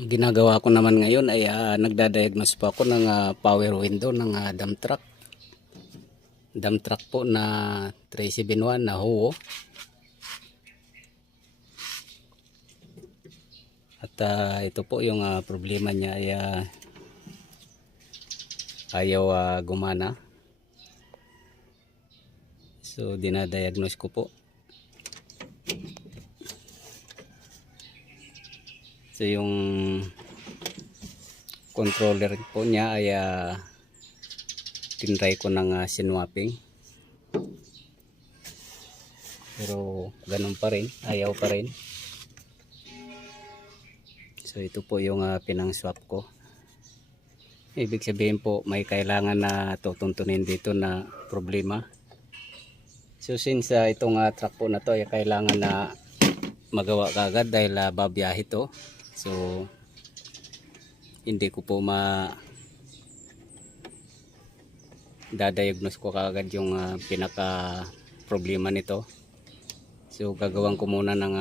Ang ginagawa ko naman ngayon ay nagdadiagnose po ako ng power window ng dump truck. Dump truck po na 371 na Howo. At ito po yung problema niya ay ayaw gumana. So dinadiagnose ko po. So yung controller po niya ay tinry ko ng sinwapping. Pero ganun pa rin, ayaw pa rin. So ito po yung pinang-swap ko. Ibig sabihin po may kailangan na tutuntunin dito na problema. So since itong truck po na to ay kailangan na magawa kagad dahil babiyahe to. So hindi ko po dadiagnose ko kagad yung pinaka problema nito. So gagawin ko muna ng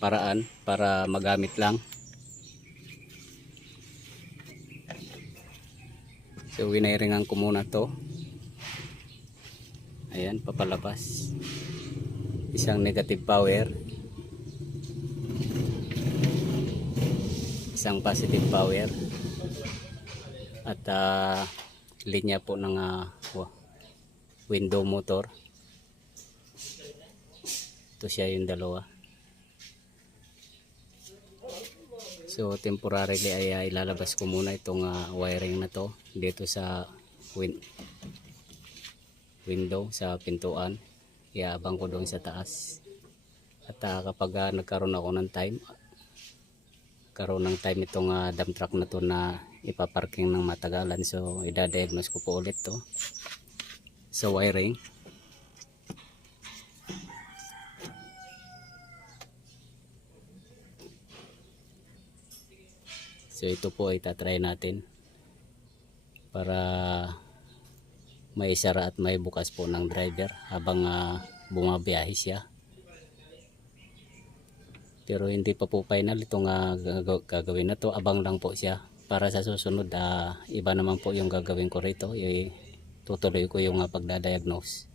paraan para magamit lang. So winiringan ko muna to. Ayan, papalabas. Isang negative power, isang positive power, at linya po ng window motor. Ito siya yung dalawa. So temporarily ay ilalabas ko muna itong wiring na to dito sa window, sa pintuan. Iabang ko doon sa taas. At kapag nagkaroon ako ng time, itong dump truck na to na ipaparking ng matagalan, so idadiagnose ko po ulit to sa wiring. So ito po ay tatry natin para may sara at may bukas po ng driver habang bumabiyahe siya. Pero hindi pa po final itong gagawin na to. Abang lang po siya para sa susunod. Iba naman po yung gagawin ko rito. Tutuloy ko yung pagdadiagnose.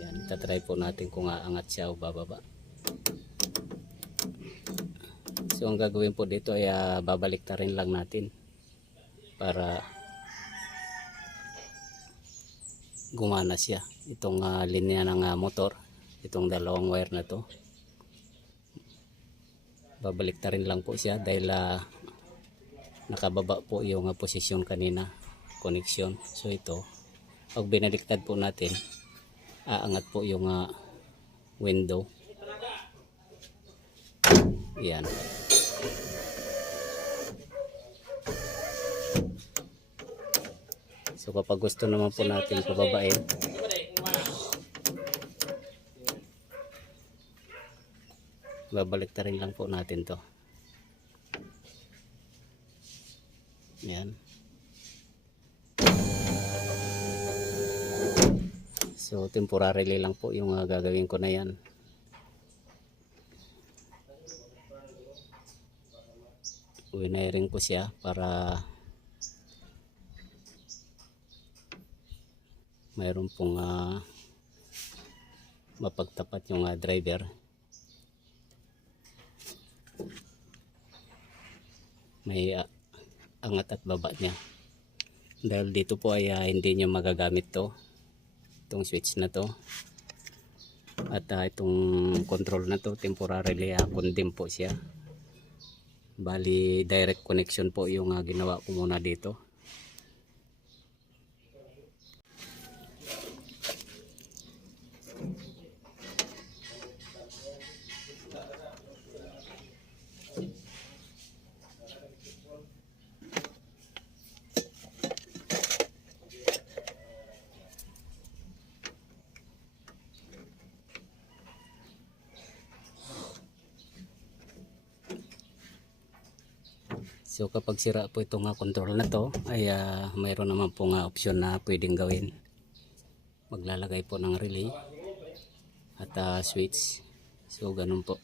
Yan, tatry po natin kung aangat siya o bababa. So ang gagawin po dito ay babaliktarin lang natin para gumana siya. Itong linya ng motor, itong dalawang wire na to, babaliktarin lang po siya dahil nakababa po yung posisyon kanina, connection. So ito, pag binaliktad po natin, aangat po yung window. Yan. So kapag gusto naman po natin pababain, babaliktarin lang po natin to. Yan. So temporarily lang po yung gagawin ko na yan. Winiring ko siya para mayroon pong mapagtapat yung driver. May angat at baba niya. Dahil dito po ay hindi nyo magagamit to, itong switch na to. At itong control na to, temporarily condemn po siya. Bali direct connection po yung ginawa ko muna dito. So kapag sira po itong control na to ay mayroon naman pong option na pwedeng gawin. Maglalagay po ng relay at switch. So ganun po.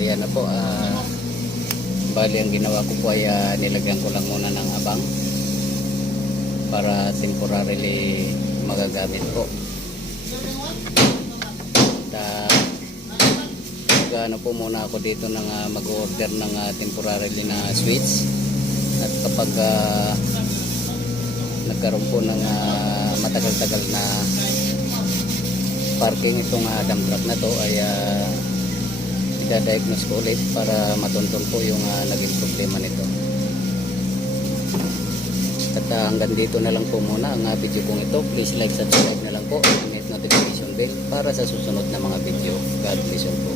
ayan na po. Bali ang ginawa ko po ay nilagyan ko lang muna ng abang para temporarily magagamit po. Ano po muna ako dito ng mag-order ng temporarily na switch. At kapag nagkaroon po ng matagal-tagal na parking itong dump truck na to ay i-diagnose ko ulit para matuntun po yung naging problema nito. At hanggang dito na lang po muna ang video kong ito. Please like, subscribe na lang po, and hit notification bell para sa susunod na mga video. God bless you po.